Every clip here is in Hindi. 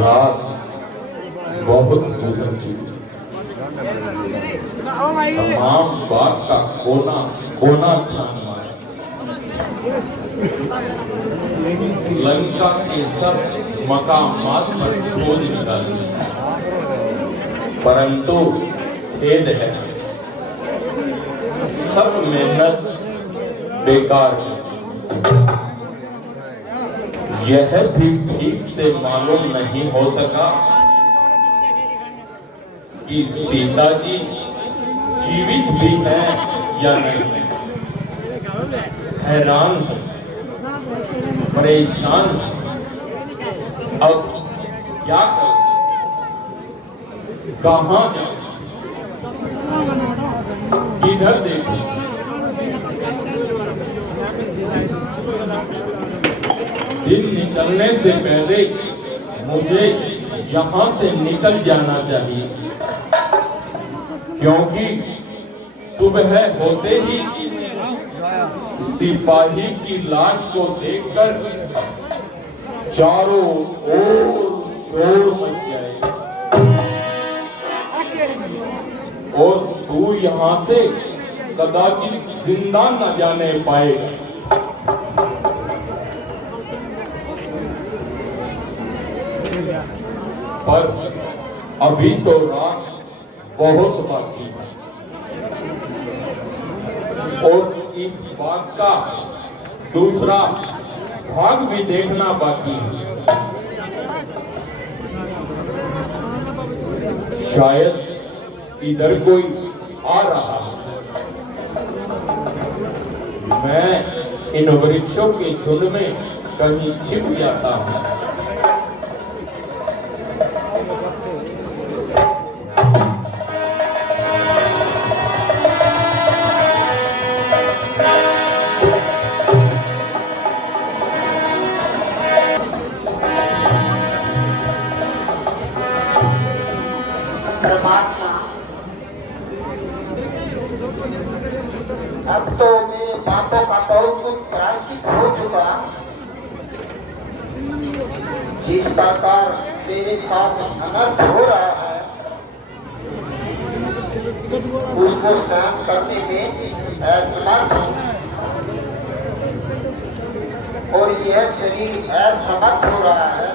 रात बहुत दूसरी चीज, तमाम बात का कोना कोना छान मारे। लंका के सब मकामात पर खोज निकाली, परंतु खेद है सब मेहनत बेकार है। यह भी ठीक से मालूम नहीं हो सका कि सीता जी जीवित भी हैं या नहीं। हैरान है, परेशान है, अब क्या करें, कहां जाए, किधर देखें। दिन निकलने से पहले मुझे यहाँ से निकल जाना चाहिए, क्योंकि सुबह होते ही सिपाही की लाश को देखकर चारों ओर शोर मच जाएगा और तू यहाँ से कदाचित जिंदा न जाने पाएगा। पर अभी तो रात बहुत बाकी है और इस बात का दूसरा भाग भी देखना बाकी है। शायद इधर कोई आ रहा है। मैं इन वृक्षों के झुंड में कहीं छिप जाता हूँ। परमात्मा, अब तो मेरे पापों का बहुत कुछ प्रायश्चित हो चुका। जिस प्रकार तेरे साथ अनर्थ हो रहा है उसको सहन करने में असमर्थ हूं और यह शरीर असमर्थ हो रहा है।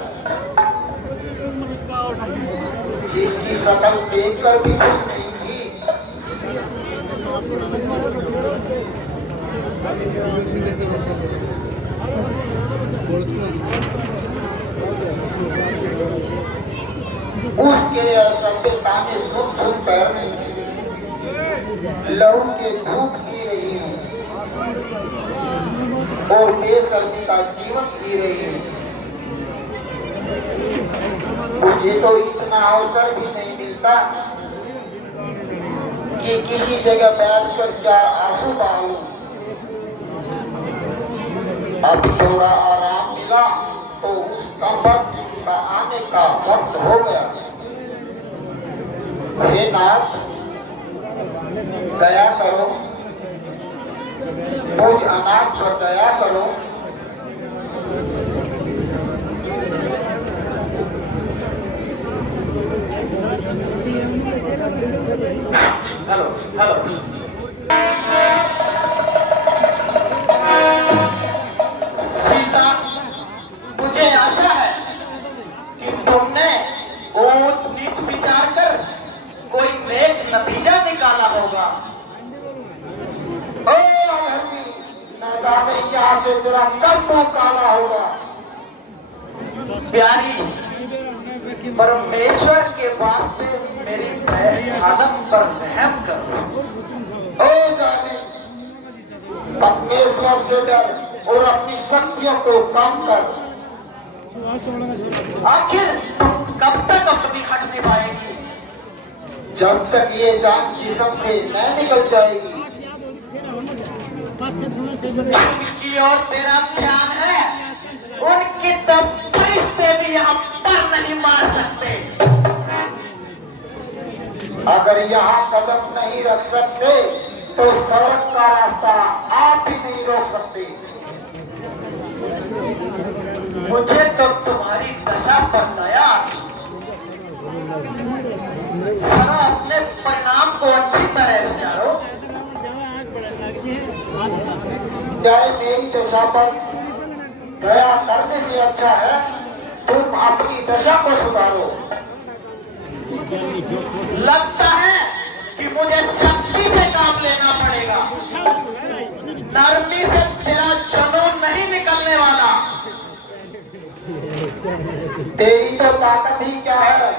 जिसकी शकल देखकर भी खुश नहीं थी, उसके सबसे ताने सुन सुनकर लहू के घूट पी रही हूँ और बेसर्दी का जीवन जी रही हूँ। मुझे तो इतना अवसर भी नहीं मिलता कि किसी जगह बैठकर चार आंसू बहाऊं। अब थोड़ा आराम मिला तो उस वक्त का आने का वक्त हो गया। हे नाथ, दया करो, मुझ अनाथ पर दया करो। हेलो हेलो, सीता, मुझे आशा है कि तुमने ऊंच नीच विचार कर कोई नेक नतीजा निकाला होगा। ओ अधर्मी, न जाने यहाँ से तेरा कब तो काला होगा। प्यारी, परमेश्वर के वास्ते मेरी हालत पर रहम कर। ओ जाने, परमेश्वर से डर और अपनी शक्तियों को कम कर। आखिर तुम कब तक अपनी हट निभाएगी? जब तक ये जान जिस्म से न निकल जाएगी। जिनकी और तेरा ध्यान है उनकी तो फरिश्ते भी हम पर नहीं मार सकते। अगर यहाँ कदम नहीं रख सकते तो सड़क का रास्ता आप भी नहीं रोक सकते। मुझे तो तुम्हारी दशा पर दया। जरा अपने परिणाम को अच्छी तरह विचारो। क्या मेरी दशा पर दया करने से अच्छा है तुम अपनी दशा को सुधारो। लगता है कि मुझे सख्ती से काम लेना पड़ेगा। नरमी से तेरा जुनून नहीं निकलने वाला। तेरी तो ताकत ही क्या है,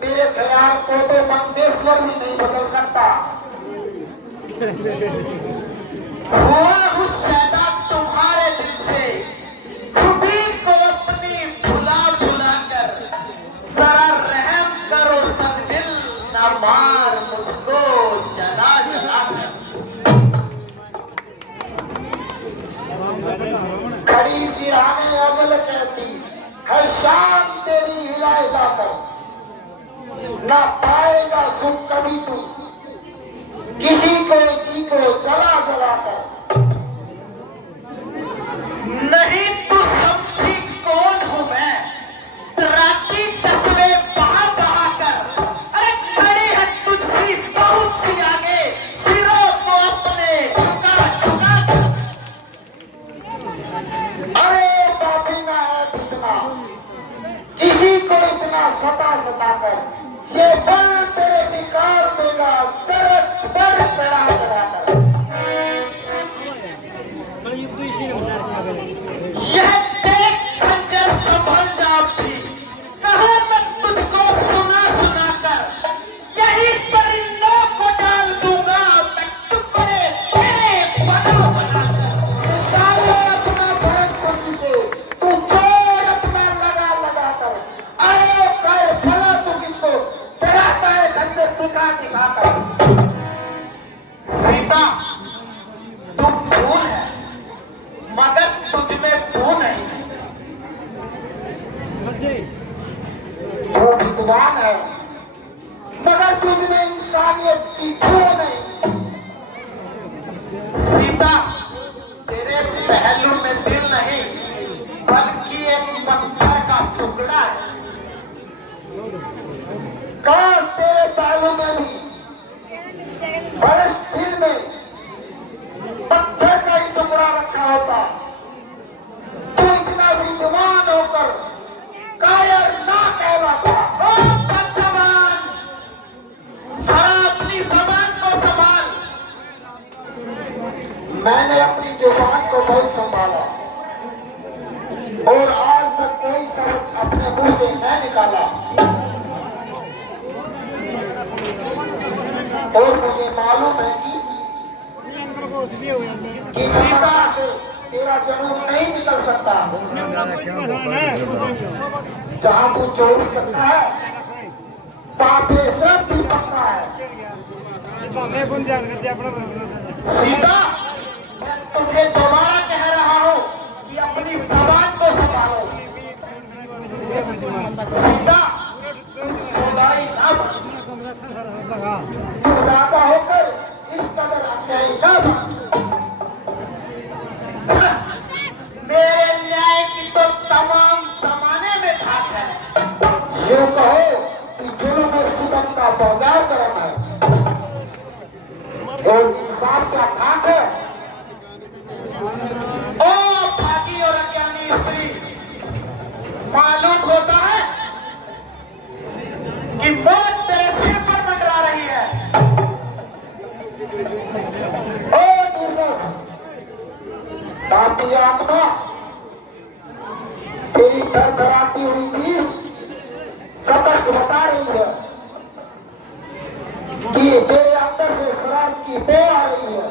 मेरे ख्याल को तो मंगेश्वर भी नहीं बदल सकता। हुआ हूँ पैदा तुम्हारे दिल से, खुदी को अपनी भुला भुला कर। जरा रहम करो सजदिल, न मार मुझको जला जला कर। खड़ी सिरहाने अगल कहती है शाम तेरी हिला हिला कर। ना पाएगा सुख कभी तू किसी को जी को जला जला कर। नहीं तू समझी कौन हूँ मैं, राती तस्वीर बहा बहा कर। अरे खड़ी है तुझसी बहुत सी आगे, सिरों को अपने झुका झुका कर। अरे पापी ना है कितना किसी को इतना सता सता कर। ये बल तेरे निकाल देगा दर्द पर चढ़ा चढ़ा कर। यह देख खंजर संभल जा भी, कहूँ मैं तुझको सुना सुना कर। यही परिंदों को डाल दूंगा मैं टुकड़े तेरे बना बना कर। डालो अपना भरत खुशी से तू छोड़ अपना लगा लगा कर। आए कर भला तू किसको डराता है खंजर दिखा दिखा कर। सीता तू फूल है मगर तुझ में फूल नहीं। तू विद्वान है मगर तुझ में इंसानियत की खो नहीं। सीता तेरे पहलू में दिल नहीं बल्कि एक पत्थर का टुकड़ा है। काश तेरे पहलू में भी बरस दिल में पत्थर का ही टुकड़ा रखा होता। तू इतना विद्वान होकर कायर ना कहलाता। ओ पत्थरवान, जरा अपनी जबान को संभाल। मैंने अपनी जुबान को बहुत संभाला और आज तक कोई शब्द अपने मुंह से न निकाला। और मुझे मालूम है कि सीता से तेरा जुनून नहीं निकल सकता। जहाँ तू चोरी करता है पापे सब भी पक्का है। सीता मैं तुम्हें दोबारा कह रहा हूँ कि अपनी जबान को संभालो। सीता सुनाई ना बन। तू राजा होकर इस कदर अन्यायी न बन। मेरे न्याय की तो तमाम जमाने में धाक है। यूं कहो कि जुल्म और सितम का बाजार गर्म है और इंसाफ का खाक है। ओ भागी और अज्ञानी स्त्री, मालूम होता है कि मौत तेरे सिर पर मंडरा रही है। ओ निर्लज पापी आत्मा, तेरी धड़धड़ाती हुई जीभ स्पष्ट बता रही है कि तेरे अंदर से शराब की बो आ रही है।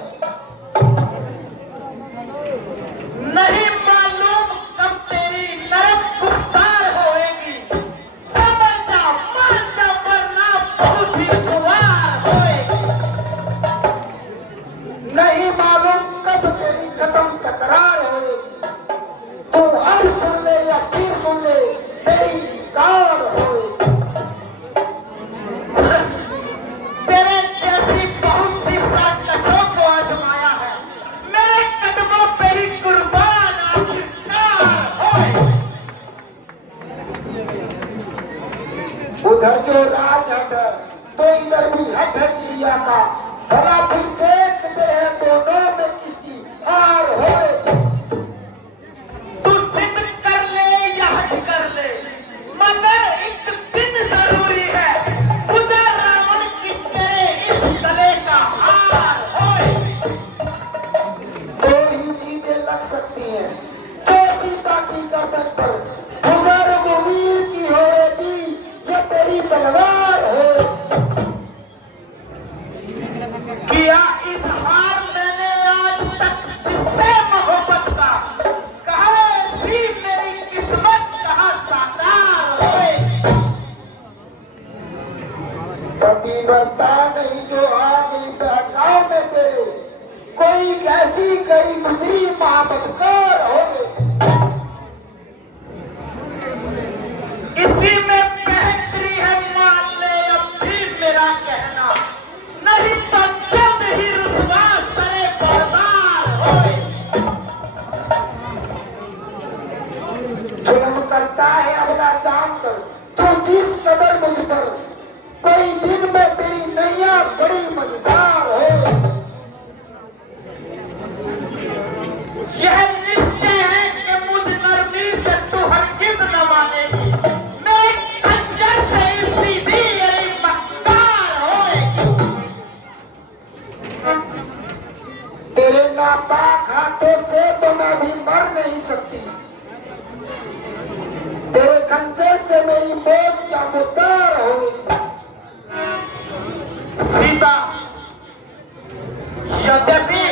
नहीं मालूम कब तेरी नरम गुफ्तार होएगी। समझ जा मान जा वरना बहुत ही खुआर होएगी। नहीं मालूम कब तेरी कदम तकरार होएगी। तू अब सुन ले या फिर सुन ले तेरी कार होएगी। तेरे जैसी बहुत सी साजिशों को आज हट है तो इधर भी हट है क्रिया का। भला फिर देखते हैं दोनों में किसकी हार होए। तू जिद कर ले या हट कर ले, मगर एक दिन जरूरी है, खुदा रावण की तेरे इस गले का हार होए। दो ही चीजें लग सकती हैं जो सीता की गर्दन पर, बुजुर्ग वीर की होएगी या तेरी तलवार हो। किया इजहार मैंने आज तक जिससे मोहब्बत का, कहा ऐसी मेरी किस्मत, कहा साकार होए। पतिव्रता नहीं जो आ गई बहकाव में तेरे, कोई ऐसी गई गुजरी महाबदकार हो गई। इसी में बेहतरी है, मान ले अब भी मेरा कहना, नहीं तो जल्द ही रुसवा सरे बाजार होए। जुल्म करता है अगला जानकर तो जिस कदर मुझ पर, कोई दिन में तेरी नैया बड़ी मजेदार हो। यह निश्चय है कि मुझ नरमी से तू हरगिज न मानेगी, मेरे खंजर से सीधी यही मक्कार होएगी। तेरे नापाक हाथों से तो मैं भी मर नहीं सकती, तेरे खंजर से मेरी मौत क्या मुद्दार हो। सीता यद्यपि